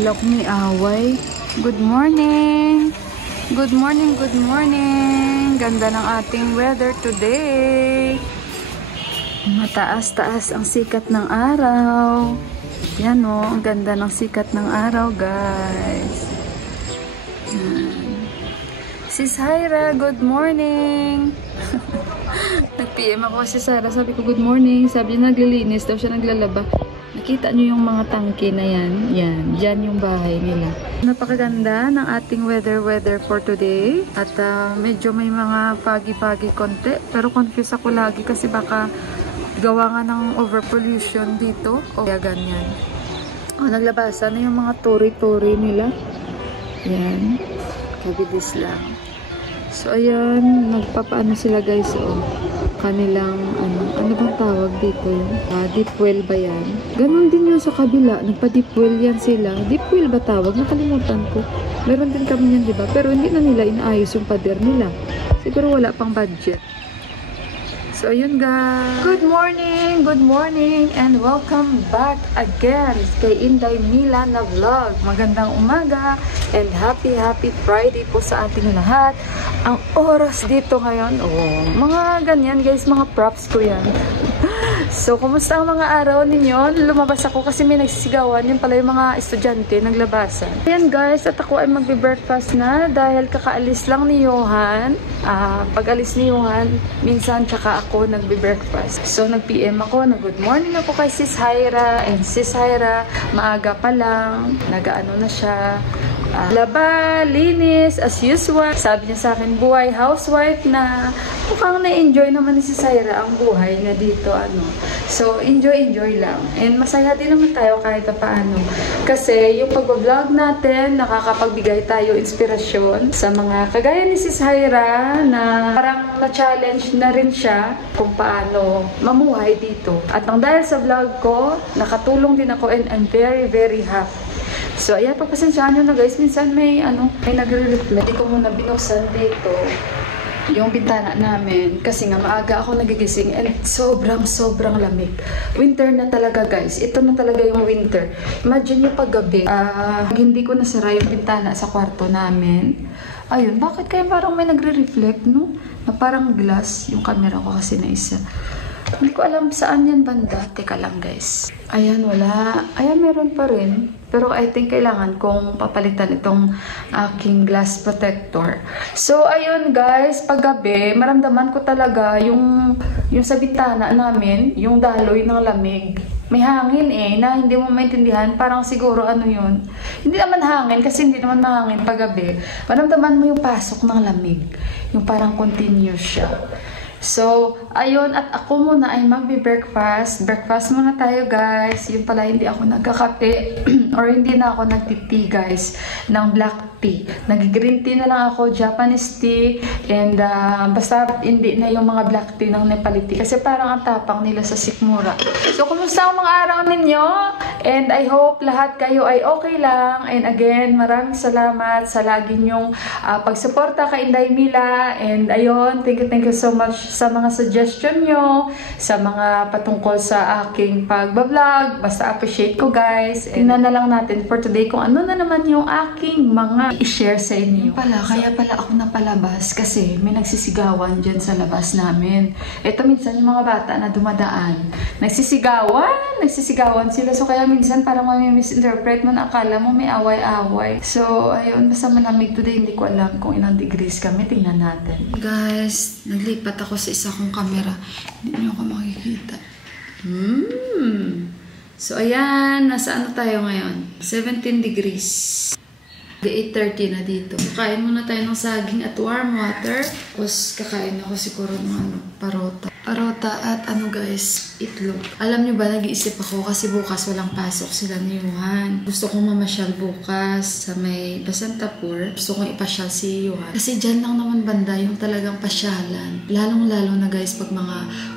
Look, may away. Good morning! Good morning, good morning! Ganda ng ating weather today. Mataas-taas ang sikat ng araw. Yan o, ang ganda ng sikat ng araw, guys. Sis Hyra, good morning! Nag-PM ako si Sarah. Sabi ko, good morning. Sabi niya, naglilinis daw siya, naglalaba. Nakita niyo yung mga tangke na yan. Yan. Diyan yung bahay nila. Napakaganda ng ating weather for today. At medyo may mga foggy konti. Pero confused ako lagi kasi baka gawa nga ng overpollution dito. O kaya ganyan. O, naglabasan na yung mga turi-turi nila. Yan. Kabilis lang. So, ayan. Nagpapaano sila guys. O, kanilang, ano bang tawag dito yun? Deep well ba yan? Ganon din yun sa kabila. Nagpa-deep well yan sila. Deep well ba tawag? Nakalimutan ko. Meron din kami yan, diba? Pero hindi na nila inaayos yung pader nila. Siguro wala pang budget. So, ayun guys. Good morning, and welcome back again kay Inday Mila na vlog. Magandang umaga and happy Friday po sa ating lahat. Ang oras dito ngayon, mga ganyan guys, mga props ko yan. So, kumusta ang mga araw ninyo? Lumabas ako kasi may nagsisigawan. Yun pala yung mga estudyante naglabasan. Ayan guys, at ako ay magbe-breakfast na dahil kakaalis lang ni Johan. Pag alis ni Johan, minsan tsaka ako nagbe-breakfast. So, nag-PM ako, good morning ako kay Sis Hyra. And Sis Hyra, maaga pa lang, nag-ano na siya. Laba, linis, as usual. Sabi niya sa akin, buhay housewife na mukhang na-enjoy naman ni Sis Hyra ang buhay na dito. So, enjoy lang. And masaya din naman tayo kahit paano. Kasi yung pag-vlog natin, nakakapagbigay tayo inspirasyon sa mga kagaya ni Sis Hyra na parang na-challenge na rin siya kung paano mamuhay dito. At nang dahil sa vlog ko, nakatulong din ako and I'm very happy. So, ayan, pagpasensyahan nyo na guys, minsan may nagre-reflect. Hindi ko muna binuksan dito yung bintana namin kasi nga maaga ako nagigising and sobrang lamig. Winter na talaga guys. Ito na talaga yung winter. Imagine yung paggabi. Hindi ko nasara yung bintana sa kwarto namin. Ayun, bakit kaya parang may nagre-reflect, no? Na parang glass yung camera ko kasi na isa. Hindi ko alam saan yan banda. Teka lang guys. Ayan, wala. Ayan, meron pa rin. Pero I think kailangan kong papalitan itong aking glass protector. So, ayun guys, paggabi, maramdaman ko talaga yung sa bintana namin, yung daloy ng lamig. May hangin na hindi mo maintindihan. Parang siguro yun. Hindi naman hangin kasi hindi naman mahangin paggabi. Maramdaman mo yung pasok ng lamig. Yung parang continuous siya. So, ayun, at ako muna ay magbe-breakfast. Breakfast muna tayo, guys. Yun pala, hindi ako nagkakape or hindi na ako nagti-tea, guys, ng black tea. Nag-green tea na lang ako, Japanese tea, and basta hindi na yung mga black tea ng Nepali tea. Kasi parang ang tapang nila sa sikmura. So, kumusta ang mga araw ninyo? And I hope lahat kayo ay okay lang. And again, maraming salamat sa lagi nyong pagsuporta kay Inday Mila. And ayun, thank you so much sa mga suggestion nyo, sa mga patungkol sa aking pagbablog. Basta appreciate ko guys. Tingnan na lang natin for today kung ano na naman yung aking mga i-share sa inyo. Kaya pala ako napalabas kasi may nagsisigawan dyan sa labas namin. Ito minsan yung mga bata na dumadaan. Nagsisigawan sila. So kaya minsan parang may misinterpret mo na akala mo may away-away. So ayun, basta malamig today. Hindi ko alam kung ilang degrees kami. Tingnan natin. Guys, naglipat ako sa isa kong camera. Hindi niyo ako makikita. So, ayan. Nasa tayo ngayon? 17 degrees. 8:30 na dito. Kakain muna tayo ng saging at warm water. Tapos, kakain ako siguro ng parota. At guys, itlog. Alam niyo ba, nag-iisip ako kasi bukas walang pasok sila ni Johan. Gusto kong mamasyal bukas sa may Basantapur. Gusto kong ipasyal si Johan. Kasi dyan lang naman banda yung talagang pasyalan. Lalong-lalo na guys, pag mga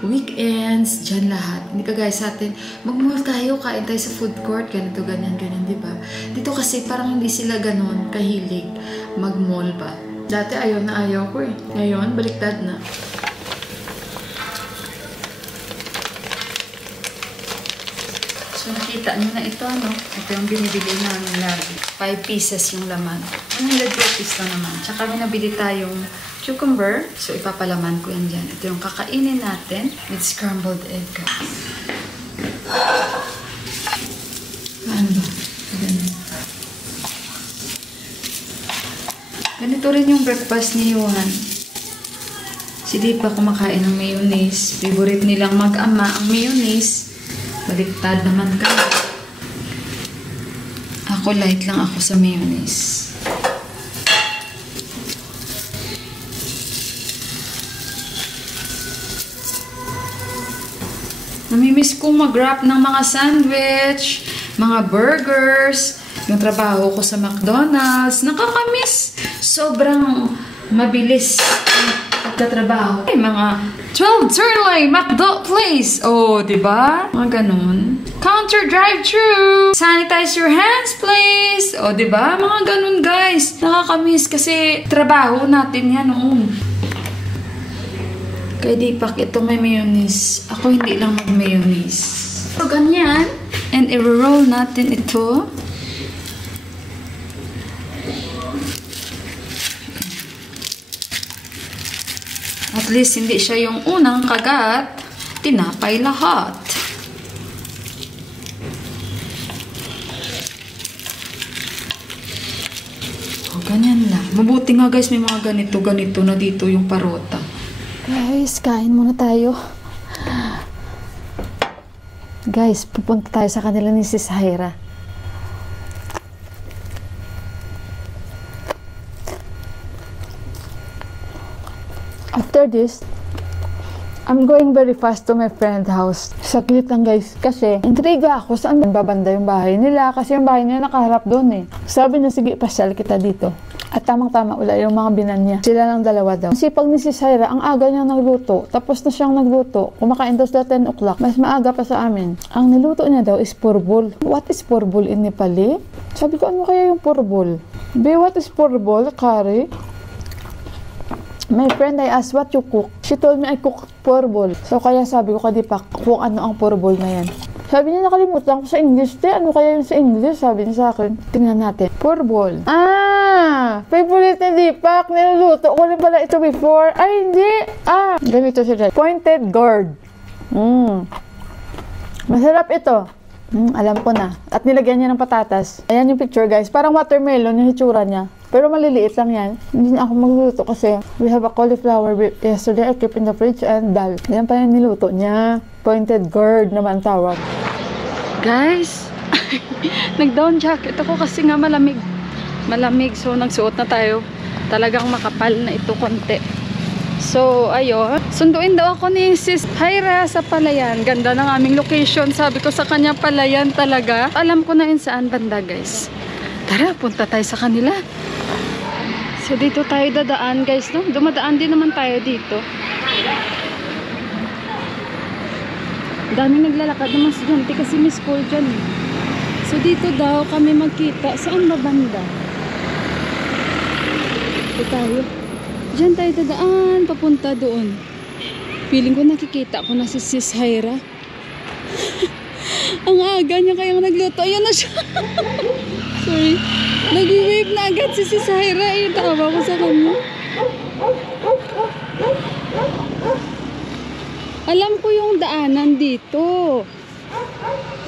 weekends, dyan lahat. Hindi ka guys sa atin, mag-mall tayo, kain tayo sa food court, ganito, ganyan, diba? Dito kasi parang hindi sila ganon kahilig mag-mall ba. Dati ayaw ko eh. Ngayon, baliktad na. So, nakita nyo na ito, ano? Ito yung binibili namin lagi. 5 pieces yung laman. 100 rupees lang naman. Tsaka may nabili tayong cucumber. So, ipapalaman ko yan dyan. Ito yung kakainin natin with scrambled egg, guys. Ano ba? Ganito rin yung breakfast ni Johan. Si Deepa kumakain ng mayonnaise. Favorite nilang mag-ama ang mayonnaise. Baliktad naman ka. Ako light lang ako sa mayonnaise. Namimiss ko mag-wrap ng mga sandwich, mga burgers, yung trabaho ko sa McDonald's. Nakakamiss. Sobrang mabilis pagkatrabaho. Mga 12 turn lane, McDo place. Oh, diba? Mga ganun. Counter drive-thru. Sanitize your hands, please. Oh, diba? Mga ganun, guys. Nakakamiss kasi trabaho natin yan noon. Kaya Deepak, ito may mayonnaise. Ako hindi lang mag-mayonnaise. So, ganyan. And i-roll natin ito. At least, hindi siya yung unang kagat. Tinapay lahat. O, ganyan lang. Mabuti nga guys, may mga ganito na dito yung parota. Guys, kain muna tayo. Guys, pupunta tayo sa kanila ni Sis Hyra. After this, I'm going very fast to my friend's house. Saglit lang guys, kasi intriga ako saan babanda yung bahay nila kasi yung bahay nila nakaharap doon eh. Sabi niya, sige, pasyal kita dito. At tamang-tama ula yung mga binan niya. Sila lang dalawa daw. Kasi pag ni Sis Hyra, ang aga niya nagluto. Tapos na siyang nagluto. Kumakain daw sila 10 o'clock. Mas maaga pa sa amin. Ang niluto niya daw is purbol. What is purbol in Nepali? Sabi ko, ano kaya yung purbol? Be, what is purbol? Curry? My friend, I asked what you cook. She told me I cook purbol. So, kaya sabi ko kay Deepak, kung ano ang purbol na yan. Sabi niya, nakalimutan ko sa English. Ano kaya yun sa English? Sabi niya sa akin. Tingnan natin. Purbol. Ah! Favorite ni Deepak. Niluluto ko rin pala ito before. Ay, hindi. Ah! Ganito siya. Pointed gourd. Masarap ito. Alam ko na. At nilagyan niya ng patatas. Ayan yung picture, guys. Parang watermelon yung hitsura niya. Pero maliliit lang yan. Hindi na ako magluluto kasi we have a cauliflower yesterday I kept in the fridge and dal. Yan pa yung niluto niya. Pointed gourd naman tawag. Guys, nag-down jacket ako kasi nga malamig. Malamig. So, nagsuot na tayo. Talagang makapal na ito konti. So, ayun. Sunduin daw ako ni Sis Hyra sa Palayan. Ganda ng aming location. Sabi ko sa kanya, Palayan talaga. Alam ko na yun saan banda, guys. Tara, punta tayo sa kanila. So, dito tayo dadaan, guys, no? Dumadaan din naman tayo dito. Daming naglalakad ng mga estudyante kasi may school dyan, eh. So, dito daw kami magkita. Saan ba banda? Dito tayo. Diyan tayo dadaan, papunta doon. Feeling ko nakikita ko na si Sis Hyra. Ang aga niya kayang nagluto. Ayan na siya. Sorry. Nag-wave na agad si Sis Hyra. Yung tawa ko sa kanya. Alam ko yung daanan dito.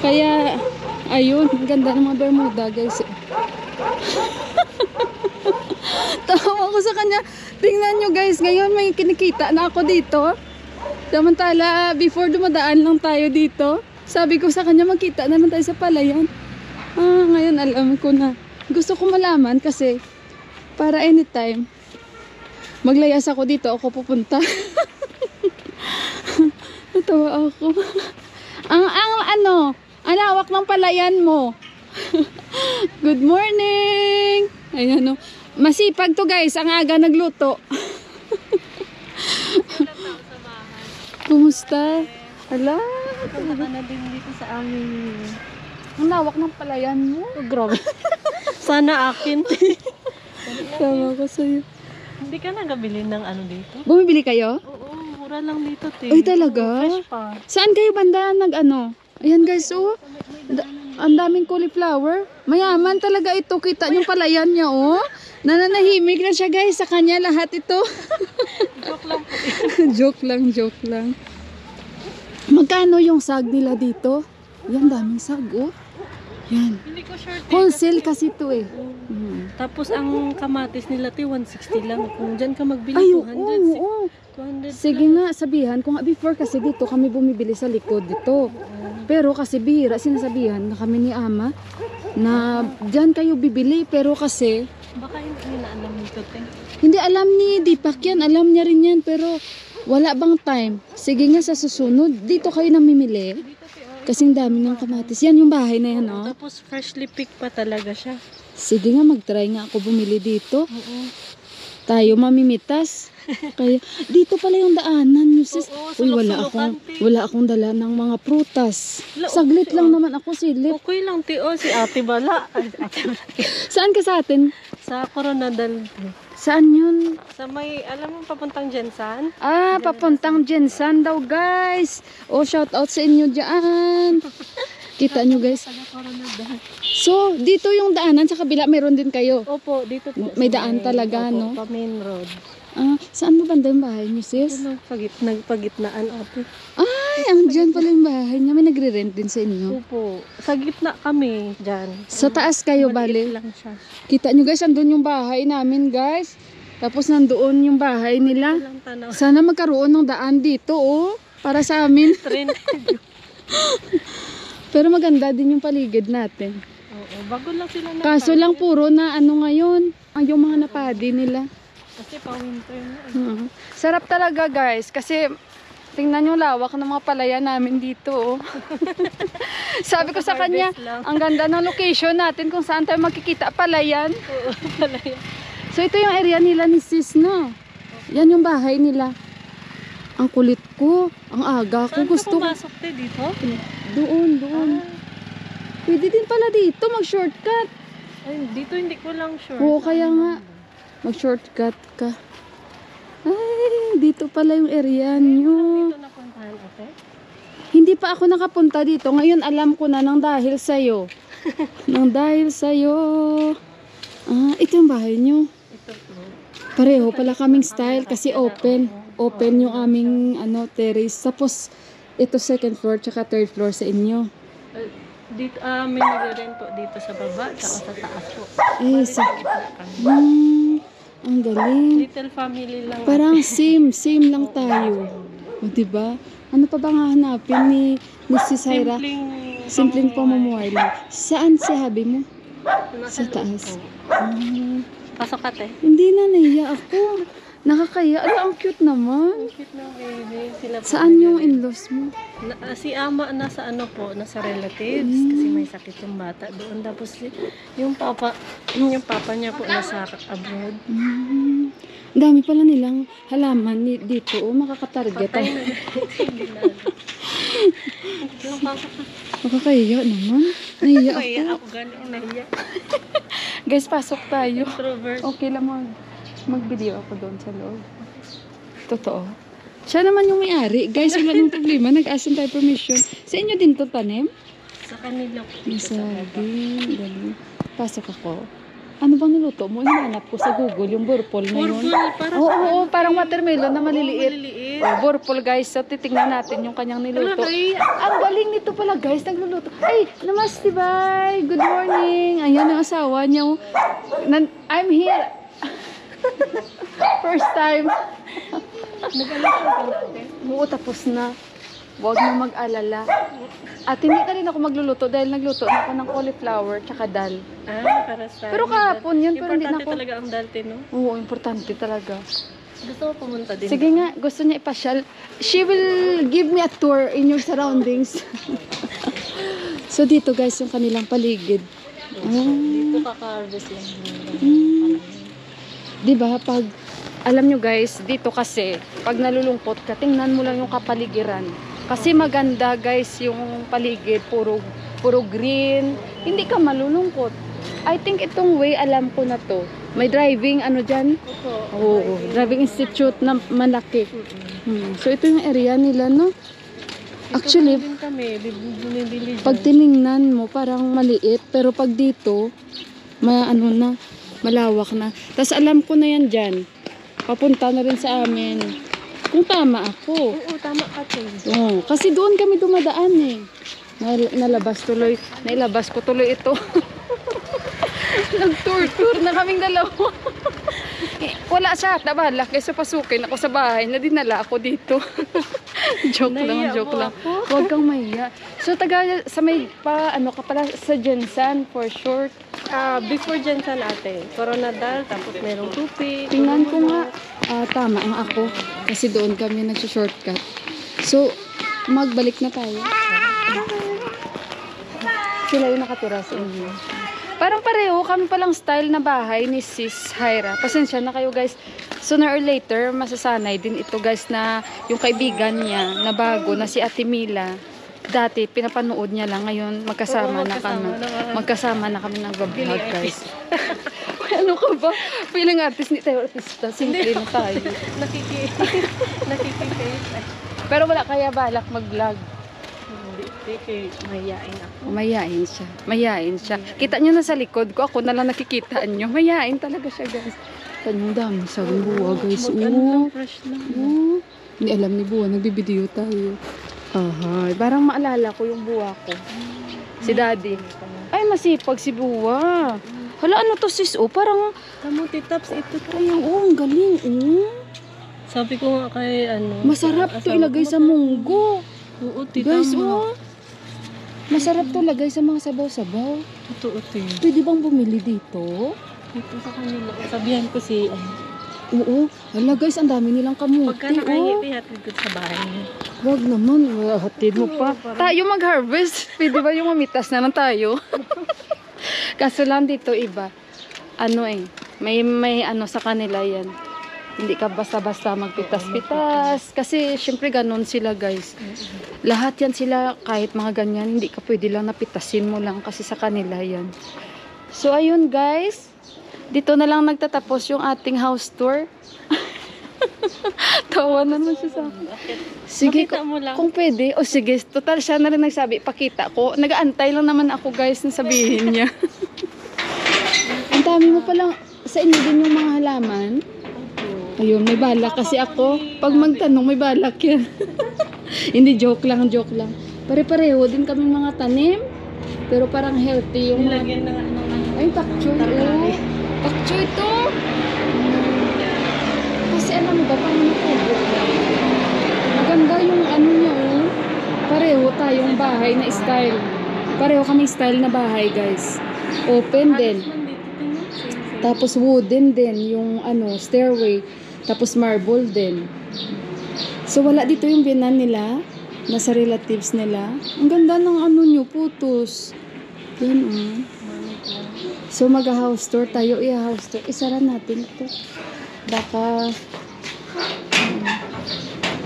Kaya, ayun. Ganda ng mga Bermuda, guys. Tawa ko sa kanya. Tingnan nyo, guys. Ngayon may kinikita na ako dito. Samantala, before dumadaan lang tayo dito. Sabi ko sa kanya, magkita na lang tayo sa Palayan. Ah, ngayon alam ko na. Gusto ko malaman kasi para anytime maglayas ako dito, ako pupunta. Natawa ako. Ang lawak ng Palayan mo. Good morning. Ayan o. Masipag to, guys. Ang aga nagluto. Kumusta? Hala. Punta ka na din dito sa amin. Ang lawak ng Palayan mo. Oh, grabe. Sana akin. Tawa ko sa'yo. Hindi ka nagabili ng ano dito? Bumibili kayo? Oo, mura lang dito, te. Ay, talaga? Fresh pa. Saan kayo banda nag-ano? Ayan guys, oh. Ang daming cauliflower. Mayaman talaga ito. Kita niyo palayan niya, oh. Nananahimik na siya guys. Sa kanya lahat ito. Joke lang po. joke lang. Magkano yung sag nila dito? Yan, daming sag, oh. Yan. Hindi ko sure. Wholesale kasi ito eh. Tapos ang kamatis nila 160 lang. Kung dyan ka magbili, Ay, 200. oo. 200 Sige nga, sabihan. Kung before kasi dito kami bumibili sa likod dito. Pero kasi bihira, sinasabihan na kami ni Ama na dyan kayo bibili. Pero kasi, Baka hindi nila alam nito, te. hindi alam ni Deepak yan. Alam niya rin yan. Pero wala bang time? Sige nga sa susunod, dito kayo namimili. Dito, te, oh. Kasing dami ng kamatis. Yan yung bahay na yan, oh. Tapos freshly picked pa talaga siya. Sige nga, mag-try nga ako bumili dito. Oo. Tayo mamimitas. Kaya dito pala yung daanan nyo, sis. Oo, Uy, wala akong dala ng mga prutas. Saglit lang naman ako, silip. Okay lang, te. Oh, si Ate Bala. Ay, Ate Bala. Saan ka sa atin? Sa Coronadal. Saan yun? Sa may, alam mo, papuntang Jensan? Ah, papuntang Jensan daw, guys. Oh, shout out sa inyo dyan. Kita nyo, guys. Sa Coronadal. So, dito yung daanan sa kabila, meron din kayo. Opo, dito po. May daan talaga, opo, no? Pa main road. Ah, saan mo banda yung bahay nyo, sis? Ito nagpagitnaan, ate. Ay, andyan pala yung bahay niya. May nagre-rent din sa inyo. Opo. Sa gitna kami dyan. Sa taas kayo, Maliit bale. lang siya. Kita nyo, guys, andun yung bahay namin, guys. Tapos nandoon yung bahay nila. Walang tanaw. Sana magkaroon ng daan dito, oh. Para sa amin. Train. Pero maganda din yung paligid natin. Oo, bago lang sila na. Kaso lang puro na ano ngayon. Yung mga napadi nila. Kasi pa-winter na. Sarap talaga, guys. Kasi tingnan yung lawak ng mga palaya namin dito, oh. Sabi ko sa kanya, ang ganda ng location natin kung saan tayo magkikita palayan. Oo, palaya. So ito yung area nila ni sis, no? Yan yung bahay nila. Ang kulit ko, ang aga ko. Saan Gusto ka ko. pumasok, te, dito? Doon. Pwede din pala dito mag-shortcut. Ay, dito hindi ko lang sure. Oo, kaya nga. Mag-shortcut ka. Ay, dito pala yung area nyo. Dito napuntahan, ate? Hindi pa ako nakapunta dito. Ngayon alam ko na nang dahil sa'yo. Nang dahil sa'yo. Ah, ito yung bahay nyo. Ito po. Pareho pala kaming style kasi open. Open yung aming terrace. Tapos ito second floor tsaka third floor sa inyo. Dito, may nagre-rent po dito sa baba, tsaka sa taas po. Eh, ang galing. Little family lang. Parang same lang tayo. O, diba? Ano pa bang hahanapin ni Sis Hyra? Simpleng pamumuhay lang. Saan si habi mo? Sa taas. Pasok ka, te. Hindi na, nahiya ako. Nakakaya. Ang cute naman. Ang cute ng baby. Sila po Saan yung in-laws mo? si Ama nasa nasa relatives kasi may sakit yung bata doon. Tapos yung papa niya po nasa abroad. Ang dami pala nilang halaman dito. Oh, makakatarget. Patay na. Hindi na. Makakaya naman. Nahiya Nahiya ako. ako. Gano'n nahiya. Guys, pasok tayo. Introvert. Okay lang mag-video ako doon sa loob. Totoo. Siya naman yung may-ari. Guys, wala nang problema. Nag-asan tayo permission. Sa inyo din to tanim? Sa kanila po. Masabi. Pasok ako. Ano bang niluto mo? Hinanap ko sa Google yung burpol na yun. Oo, parang watermelon na maliliit. Maliliit. Oh, burpol guys. So, titignan natin yung kanyang niluto. Ang galing nito pala guys. Nagluluto. Ay, namaste bye. Good morning. Ayan ang asawa niya. I'm here. First time. Oo, tapos na. Huwag mo mag-alala. At hindi na rin ako magluluto dahil nagluto na ako ng cauliflower tsaka dal. Para sa Pero kahapon yun, pero hindi na importante ako. talaga ang dalte, no? Oo, importante talaga. Gusto ko pumunta din. Sige nga, gusto niya ipasyal. She will give me a tour in your surroundings. So dito guys, yung kanilang paligid. Dito kaka-harvest lang. Diba, pag, alam nyo guys, dito kasi, pag nalulungkot ka, tingnan mo lang yung kapaligiran. Kasi maganda guys, yung paligid, puro green. Hindi ka malulungkot. I think itong way, alam ko na to. May driving, ano dyan? Oo, driving institute na malaki. So ito yung area nila, no? Actually, din kami, bumibili dyan. pag tiningnan mo, parang maliit. Pero pag dito, ano na, malawak na. Tapos alam ko na yan dyan. Papunta na rin sa amin. Kung tama ako. Oo, tama ka to. Oo, kasi doon kami dumadaan eh. Nailabas ko tuloy ito. Nag-tour na kaming dalawa. Wala siya, nabalak kasi pasukin ako sa bahay na dinala ako dito. joke lang. Huwag kang mahiya. So sa may ano ka pala sa Jensan for short. Before Jensan ate, Coronadal, tapos merong tupi. Tingnan ko nga, tama ang ako. Kasi doon kami nag-shortcut. So, magbalik na tayo. Sila yung nakatira sa inyo. Parang pareho kami palang style na bahay ni Sis Hyra. Pasensya na kayo guys. Sooner or later, masasanay din ito guys na yung kaibigan niya na bago na si Ate Mila. Dati, pinapanood niya lang. Ngayon, magkasama na kami nag-vlog guys. Ano ka ba? Pilang artist, hindi tayo artista. Simple na tayo. Nakikipate. Pero wala kaya balak mag-vlog. Mayayain ako. Mayayain siya. Kita niyo na sa likod ko. Ako na lang nakikita niyo. Mayayain talaga siya guys. Tanyong dami sa buwa guys. Fresh lang. Hindi alam ni buwa. Nagbibideo tayo. Parang maalala ko yung buwa ko. Si daddy. Ay masipag si buwa. Hala ano to sis? Parang Kamuti tops ito. Ay ang galing. Sabi ko nga kay Masarap to ilagay sa munggo. Oo, tita. Guys, masarap to lagay sa mga sabaw-sabaw. Totoo, tita. Pwede bang bumili dito? Dito sa kanila. Sabihan ko si Oo. Hala guys, ang dami nilang kamuti. Pagka nakahipi, hatid ko sa bahay niya. Wag naman. Hatid mo pa. Tayo mag-harvest. Pwede ba yung mamitas na lang tayo? Kaso lang dito iba. May ano sa kanila yan. Hindi ka basta-basta magpitas-pitas. Kasi syempre ganun sila guys. Lahat yan sila kahit mga ganyan. Hindi ka pwede lang napitasin mo lang kasi sa kanila yan. So ayun guys. Dito na lang nagtatapos yung ating house tour. Tawa naman siya sa akin. Sige, kung pwede. O sige, total siya na rin nagsabi. Pakita ko. Nag-aantay lang naman ako guys na sabihin niya. Ang dami mo palang sa inyo din yung mga halaman. Ayun, may balak kasi ako. Pag magtanong, may balak yan. Hindi, joke lang. Pare-pareho din kami mga tanim. Pero parang healthy yung Nilagyan na ay, pakchoy. Pakchoy to. Kasi alam mo ba, paano natubo? Maganda yung ano niya, Pareho tayong bahay na style. Pareho kami style na bahay, guys. Open din. Tapos wooden din yung stairway. Tapos marble din. So wala dito yung binan nila. Nasa relatives nila. Ang ganda ng nyo, putos. Yan So mag-house tour tayo. I-house tour. Isara natin ito. Baka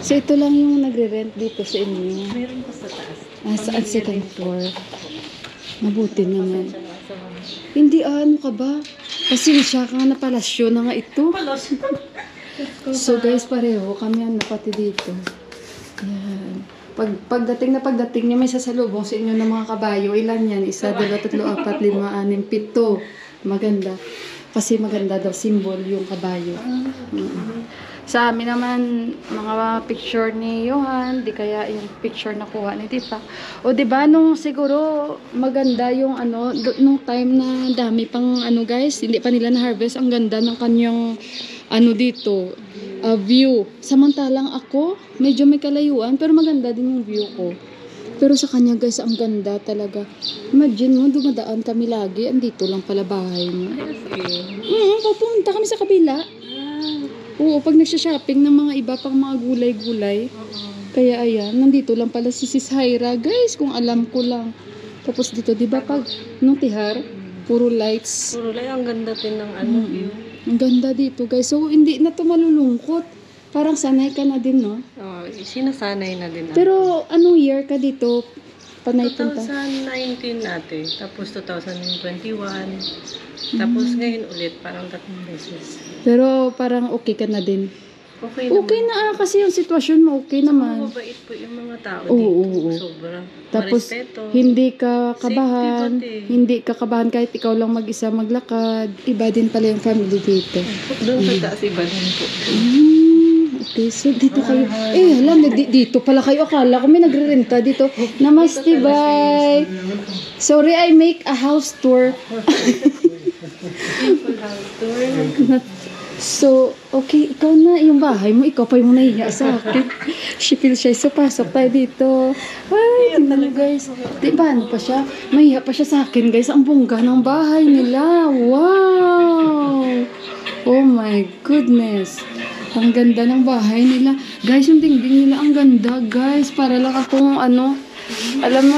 so ito lang yung nagre-rent dito sa inyo. Meron pa sa taas. Saan second floor? Mabuti naman. Hindi ano ka ba? Pasensya ka na palasyo na nga ito. So guys, pareho kami pati dito. Yan. Pagdating niya may sasalubong sa inyo ng mga kabayo. Ilan yan? 1, 2, 3, 4, 5, 6, 7. Maganda. Kasi maganda daw symbol yung kabayo. Sa amin naman, mga picture ni Johan, di kaya yung picture na kuha ni Tipa. O diba, nung siguro maganda yung nung time na dami pang guys, hindi pa nila na-harvest, ang ganda ng kanyang dito, view. Samantalang ako, medyo may kalayuan, pero maganda din yung view ko. Pero sa kanya guys, ang ganda talaga. Imagine mo, dumadaan kami lagi, andito lang pala bahay mo. Pupunta kami sa kabila. Oo, pag nagsha-shopping ng mga iba pang mga gulay-gulay. Kaya ayan, nandito lang pala si Sis Hyra, guys, kung alam ko lang. Tapos dito, di ba pag nung tihar, puro lights. Puro light, ang ganda din ng view. Ang ganda dito, guys. So, hindi na ito malulungkot. Parang sanay ka na din, no? Oo, sinasanay na din. Pero, anong year ka dito? Panay punta? 2019 natin. Tapos 2021. Tapos ngayon ulit, parang 3 beses. Pero parang okay ka na din. Okay Okay na kasi yung sitwasyon mo, okay naman. Mabait po yung mga tao Oo, dito. oo. Sobra. Tapos, Marespeto. hindi ka kabahan. Safety pati. Hindi ka kabahan kahit ikaw lang mag-isa maglakad. Iba din pala yung family dito. Doon sa taas iba din po. Okay, so dito kayo. Alam, dito pala kayo. Akala ko may nagre-renta dito. Namaste, bye. Sorry, I make a house tour. Simple house tour. So, okay, ikaw na, yung bahay mo, ikaw pa yung nahiya sa akin. She feels shy, so pasok tayo dito. Ay, tingnan mo guys. Di ba, ano pa siya? Mahiya pa siya sa akin guys, ang bongga ng bahay nila. Wow! Oh my goodness. Ang ganda ng bahay nila. Guys, yung dingding nila, ang ganda guys. Para lang akong ano, alam mo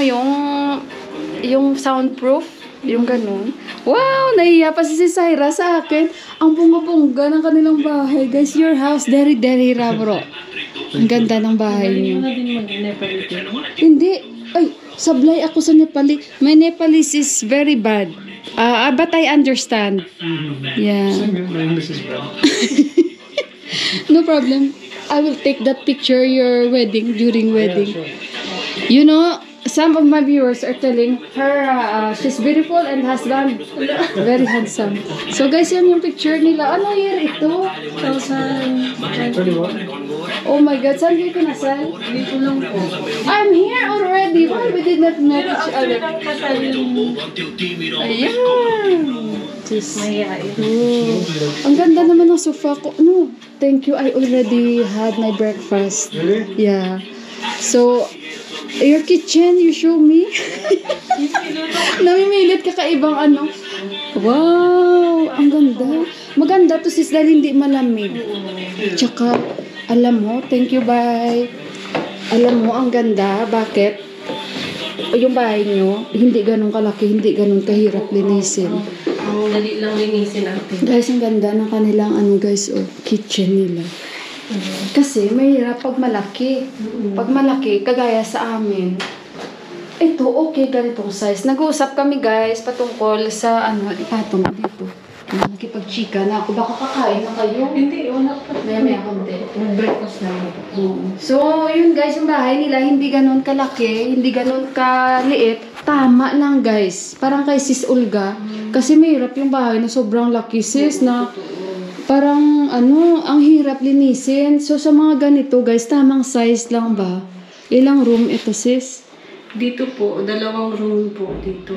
yung soundproof. Yung ganun. Wow! Nahiya pa si Syra sa akin. Ang bunga-bunga ng kanilang bahay. Guys, your house, dari-dari rabro. Ang ganda ng bahay niyo. Hindi mo na din mag-Nepali din. Hindi. Ay, sablay ako sa Nepali. My Nepalese is very bad. But I understand. Yeah. My English is bad. No problem. I will take that picture during wedding. Sure. You know, some of my viewers are telling her she's beautiful and husband very handsome. So guys, yan yung picture nila. Ano year ito? 21. Oh my God, saan kayo kinasal? Dito lang po. I'm here already. Why we did not meet each other? Ayan. Just, Mayayain. oh. Ang ganda naman ng sofa ko. No, thank you. I already had my breakfast. Really? Yeah. So, your kitchen, you show me. Namimilit kakaibang ano. Wow, ang ganda. Maganda to sis dahil hindi malamig. Tsaka, alam mo, thank you, bye. Alam mo, ang ganda. Bakit? Yung bahay nyo, hindi ganun kalaki, hindi ganun kahirap linisin. Ang dali lang linisin natin. Guys, ang ganda ng kanilang kitchen nila. Kasi mahirap pag malaki. Pag malaki, kagaya sa amin, ito okay, ganitong size. Nag-uusap kami guys patungkol sa ipatong dito. Nakipag-chika na ako. Baka kakain na kayo. Hindi, wala pa. Maya konti. Breakfast na ako. So, yun guys, yung bahay nila hindi ganun kalaki, hindi ganun kaliit. Tama lang guys. Parang kay Sis Olga. Kasi mahirap yung bahay na sobrang laki sis na parang ang hirap linisin. So, sa mga ganito guys, tamang size lang ba? Ilang room ito sis? Dito po, 2 room po dito.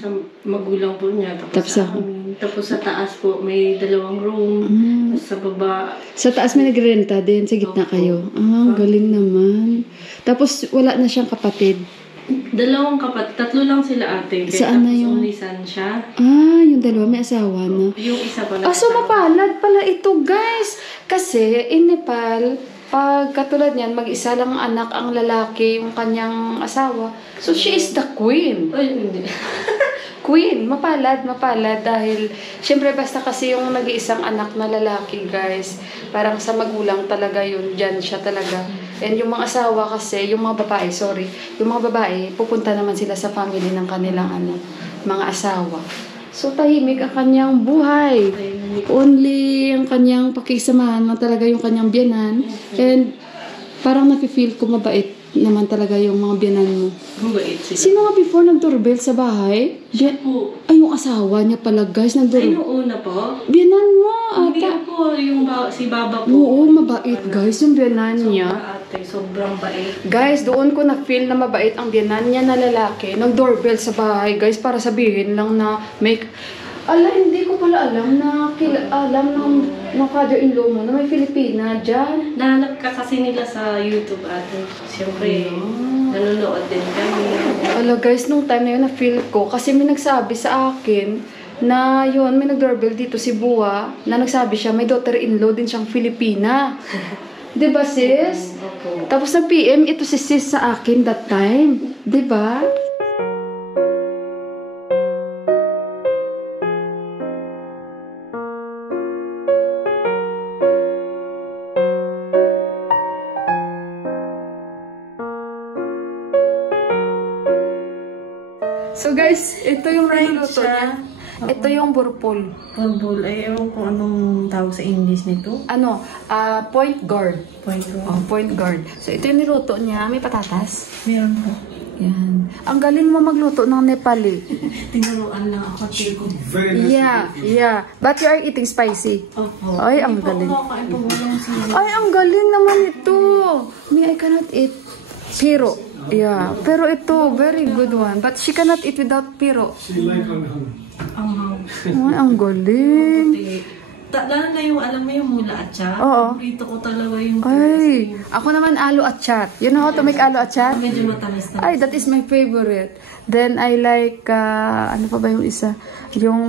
Sa magulang po niya. Tapos sa amin. Tapos sa taas po, may 2 room. Tapos sa baba. Sa taas may nagrenta din, sa gitna kayo. Galing naman. Tapos wala na siyang kapatid. 2 kapatid. 3 lang sila ate. Saan na tapos yung- only son siya. Yung dalawa may asawa na. Yung isa pa So mapalad pala ito guys. Kasi in Nepal, pag katulad niyan, mag-isa lang anak ang lalaki, yung kanyang asawa. So she is the queen. Ay, hindi. Queen, mapalad dahil syempre basta kasi yung nag-iisang anak na lalaki guys, parang sa magulang talaga yun, dyan siya talaga. And yung mga asawa kasi, yung mga babae, pupunta naman sila sa family ng kanilang mga asawa. So tahimik ang kanyang buhay. Only ang kanyang pakisamahan na talaga yung kanyang biyanan. And parang nafe-feel ko mabait naman talaga yung mga biyanan mo. Mabait sila. Sino nga before nag-doorbell sa bahay? Siya po. Ay, yung asawa niya pala, guys, Ay, nag-doorbell. nung una po. Biyanan mo, Hindi ata. po, si Baba po. Oo, mabait, guys, yung biyanan niya. Ate, sobrang bait. Guys, doon ko na-feel na mabait ang biyanan niya na lalaki. Nag-doorbell sa bahay, guys, para sabihin lang na hindi ko pala alam na alam ng father-in-law mo na may Filipina dyan. Nahanap ka kasi nila sa YouTube ate. Siyempre, nanonood din kami. Guys, nung time na yun, na-feel ko. Kasi may nagsabi sa akin na yun, may nag-doorbell dito si Bua, na nagsabi siya, may daughter-in-law din siyang Filipina. Diba, sis? Opo. Tapos nag-PM ito si sis sa akin that time. Diba? So guys, ito yung niluluto niya. Ito yung burpol. Purple. Ay, ewan ko anong tawag sa English nito. Ano? Point guard. Point ko. Oh, point guard. So, ito yung niluto niya. May patatas. Meron po. Yan. Ang galing mo magluto ng Nepali. Tinuruan lang ako. Tiko. Yeah. But you are eating spicy. Opo. Ay, ang galing. Ay, ang galing naman ito. Me, I cannot eat piro. Yeah. Pero ito, very good one. But she cannot eat without piro. She like anghang. Ay, ang galing. Lalo na yung, alam mo yung mula atchat? Oo. Dito ko talaga yung Ay, ako naman alu atchat. You know how to make alu atchat? medyo matamis na. Ay, that is my favorite. Then I like, ano pa ba yung isa? Yung,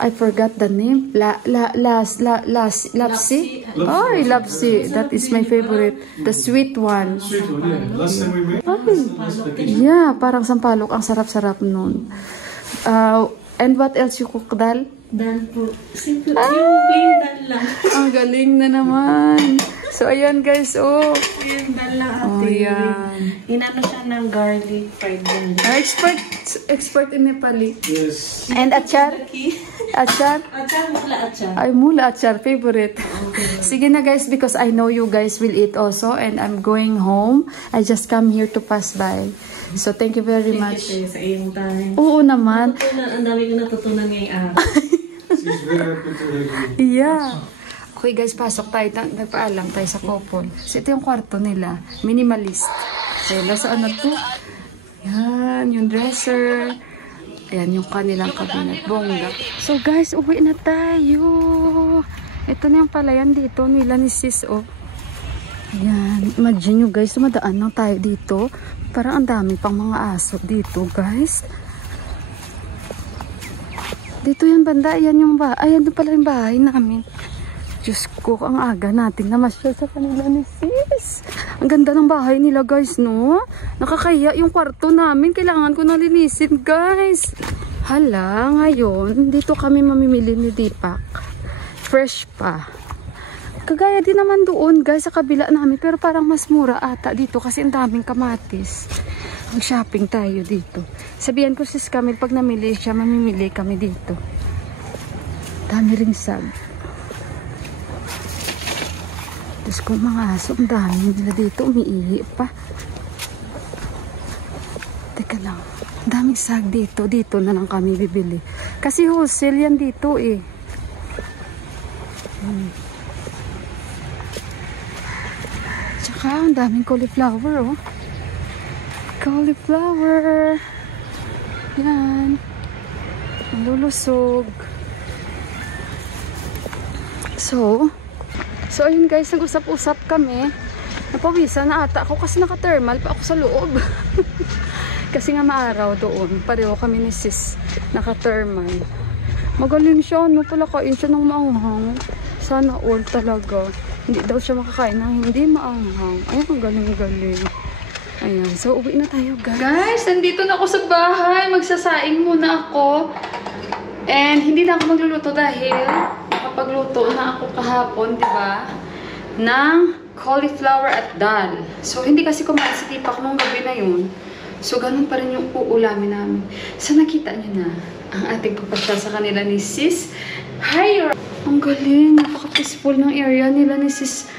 I forgot the name. Lapsi? Ay, lapsi. That is my favorite. The sweet one. Sweet one, yeah. Last time we made. Ay, yeah, parang sampalok. Ang sarap-sarap nun. And what else you cook, Dal? Dal po. Simple. Yung plain dal lang. Ang galing na naman. So, ayan guys, oh. Plain dal lang ate. Oh, yan. Inano siya ng garlic fried bun. Expert in Nepali. Yes. And achar? Achar? Atchat, mula atchat. Ay, mula achar. Favorite. Sige na guys, because I know you guys will eat also and I'm going home. I just come here to pass by. So, thank you very much. Thank you sa iyong time. Oo naman. Ang dami ko natutunan ngayong araw. She's very happy to have you. Yeah. Okay guys, pasok tayo. Nagpaalam tayo sa couple. So, ito yung kwarto nila. Minimalist. So, sa ano to? Yan, yung dresser. Ayan, yung kanilang cabinet. Bongga. So guys, uwi na tayo. Ito na yung palayan dito nila ni sis, oh. Ayan. Imagine nyo guys, dumadaan lang tayo dito. Parang ang dami pang mga aso dito, guys. Dito yan banda, ayan yung bahay. Ayan doon pala yung bahay namin. Diyos ko, ang aga natin namasyal sa kanila ni sis. Ang ganda ng bahay nila guys, no? Nakakaya yung kwarto namin. Kailangan ko nang linisin, guys. Hala, ngayon, dito kami mamimili ni Deepak. Fresh pa. Kagaya din naman doon, guys, sa kabila namin. Pero parang mas mura ata dito kasi ang daming kamatis. Mag-shopping tayo dito. Sabihan ko sis Camille, pag namili siya, mamimili kami dito. Dami ring sag. Tapos kung mga aso, ang dami nila dito, umiihi pa. Teka lang. Ang daming sag dito. Dito na lang kami bibili. Kasi wholesale yan dito eh. Tsaka, ang daming cauliflower oh. Cauliflower. Yan. Lulusog. So, ayun guys, nag-usap-usap kami. Napawisa na ata ako kasi naka-thermal pa ako sa loob. Kasi nga maaraw doon. Pareho kami ni sis. Naka-thermal. Magaling siya. Ano pala kain siya ng maanghang. Sana all talaga. Hindi daw siya makakain ng hindi maanghang. Ayun, ang galing-galing. Ayan. So, uwi na tayo guys. Guys, nandito na ako sa bahay. Magsasaing muna ako. And hindi na ako magluluto dahil nakapagluto na ako kahapon, di ba? Ng cauliflower at dal. So, hindi kasi kumain si Deepak nung gabi na yun. So, ganun pa rin yung uulamin namin. So, nakita nyo na ang ating papasyal sa kanila ni sis Hyra. Ang galing. Napaka-peaceful ng area nila ni sis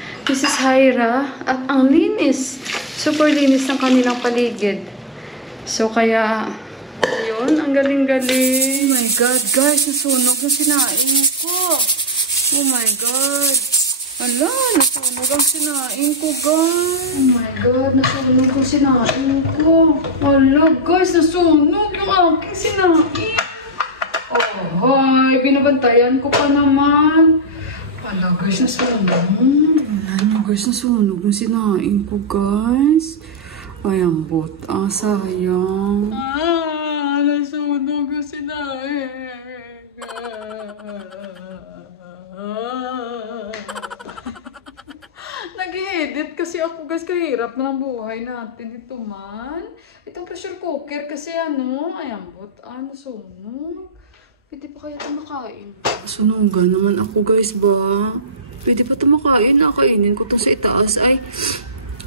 Hyra. At ang linis. Super linis ng kanilang paligid. So, kaya, yun, ang galing-galing. Oh my God, guys, nasunog yung sinain ko. Oh my God. Ala, nasunog ang sinain ko, guys. Oh my God, nasunog yung sinain ko. Ala, guys, nasunog yung aking sinain. Oh, hi, binabantayan ko pa naman. Ala, guys, nasunog. Ano, guys, nasunog yung sinain ko, guys. Ay, ang bot. Ah, sayang. Nasunog yung sinain. Nag-edit kasi ako guys, kahirap na ang buhay natin ito man. Itong pressure cooker kasi ano, ay ambot, nasunog. Pwede pa kaya ito makain? Sunugan naman ako guys ba? Pwede pa ito makain? Nakainin ko ito sa itaas. Ay,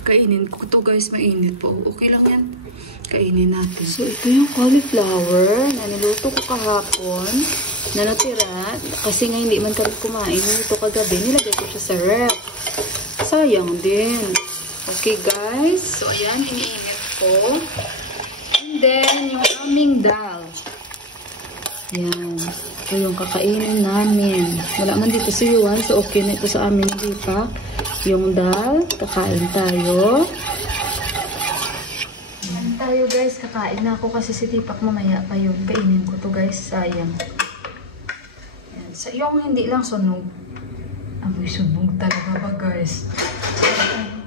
kainin ko ito guys, mainit po. Okay lang yan. Kainin natin. So, ito yung cauliflower na niluto ko kahapon na natira. Kasi nga hindi man talaga kumain. Niluto kagabi. Nilagay ko siya sa ref. Sayang din. Okay, guys. So, ayan. Iniinit ko. And then, yung aming dal. Yan. Ito yung kakainin namin. Wala man dito si Yuan. So, okay na ito sa amin dito. Yung dal. Kakain tayo. Tayo guys, kakain na ako kasi si Tipak mamaya pa yung kainin ko to guys, sayang. Ayan. So, yung hindi lang sunog. Amoy sunog talaga ba guys?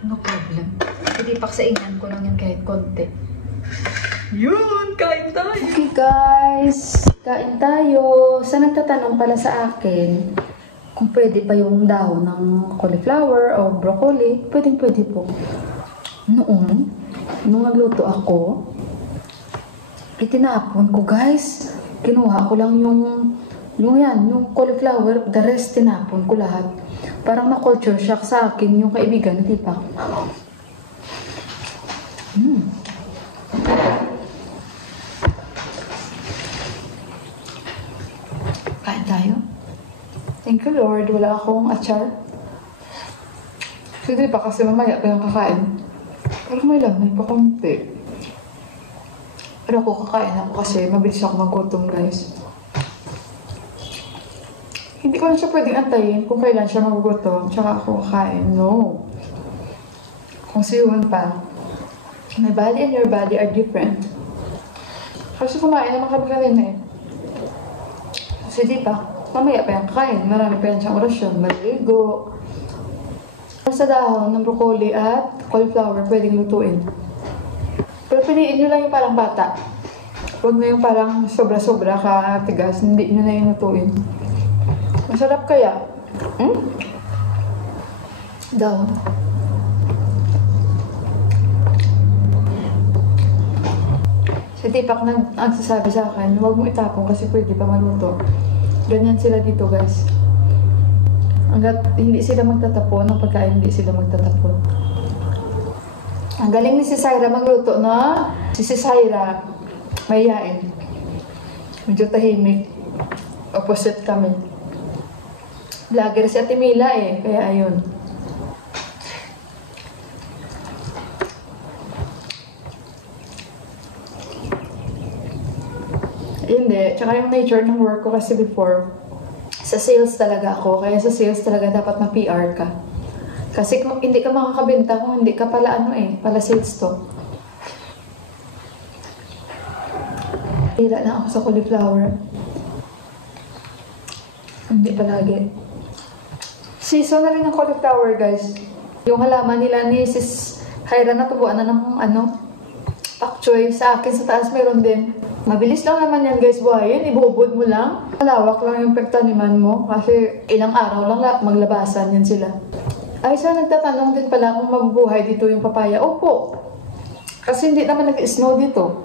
No problem. Si Tipak sa ingan ko lang yan kahit konti. Yun! Kain tayo! Okay guys, kain tayo. Sa nagtatanong pala sa akin kung pwede pa yung dahon ng cauliflower o broccoli, pwede po. Nung nagluto ako, itinapon ko guys. Kinuha ko lang yung cauliflower, the rest tinapon ko lahat. Parang na-culture shock sa akin yung kaibigan ni Tipak. Kain tayo. Thank you Lord, wala akong achar. Sige pa kasi mamaya kayong kakain. Parang may lamay pa konti. Pero ako kakain ako kasi mabilis ako magutom guys. Hindi ko na siya pwedeng antayin kung kailan siya magugutom tsaka ako kakain. No. Kung siyuhan pa, my body and your body are different. Kasi kumain naman kami kanina eh. Kasi di pa, mamaya pa yung kakain. Marami pa yan siyang orasyon. Maliligo. Sa dahon ng broccoli at cauliflower, pwedeng lutuin. Pero piliin nyo lang yung parang bata. Huwag na yung parang sobra-sobra katigas. Hindi nyo na yung lutuin. Masarap kaya? Dahon. Si Tipak nagsasabi sa akin, huwag mo itapon kasi pwede pa maluto. Ganyan sila dito guys. Hanggat hindi sila magtatapon, ng pagkain hindi sila magtatapon. Ang galing ni si Syra magluto, no? Si Syra, mayayain. Medyo tahimik. Opposite kami. Vlogger si Ate Mila eh, kaya ayun. Hindi, tsaka yung nature ng work ko kasi before, sa sales talaga ako, kaya sa sales talaga dapat ma-PR ka. Kasi kung hindi ka makakabenta, kung hindi ka pala pala sales to. Tira na ako sa cauliflower. Hindi palagi. Season na rin ng cauliflower guys. Yung halaman nila ni Sis Hyra natubuan na ng pak choy. Sa akin sa taas meron din. Mabilis lang naman yan guys buhayin. Ibubod mo lang. Malawak lang yung pagtaniman mo. Kasi ilang araw lang maglabasan yan sila. Ay, so nagtatanong din pala kung mabubuhay dito yung papaya. Opo. Kasi hindi naman nag-snow dito.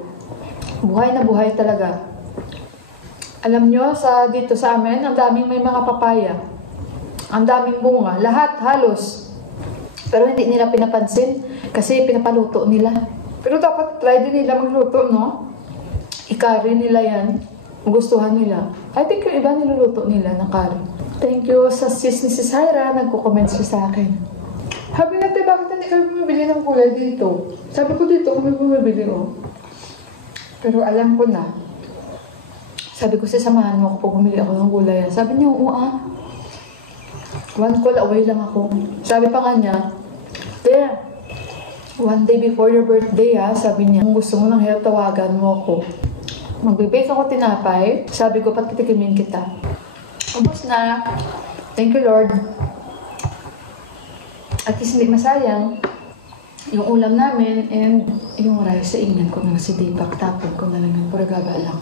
Buhay na buhay talaga. Alam nyo, dito sa amin, ang daming may mga papaya. Ang daming bunga. Lahat, halos. Pero hindi nila pinapansin. Kasi pinapaluto nila. Pero dapat try din nila magluto, no? I-curry nila yan. Gustuhan nila. I think yung iba niluluto nila ng curry. Thank you sa sis ni Sis Hyra. Nagko-comment siya sa akin. Sabi natin, bakit hindi kami bumibili ng gulay dito? Sabi ko dito, kami bumibili, oh. Pero alam ko na. Sabi ko, samahan mo ako pag bumili ako ng gulay. Sabi niya, oo one call away lang ako. Sabi pa nga niya, there. One day before your birthday, sabi niya, kung gusto mo ng help, tawagan mo ako. Magbibake ako tinapay. Sabi ko, patitikimin kita. Ubus na. Thank you, Lord. At least hindi masayang yung ulam namin and yung rice sa ingan ko na si Tipak. Tapon ko na lang yung puragaba lang.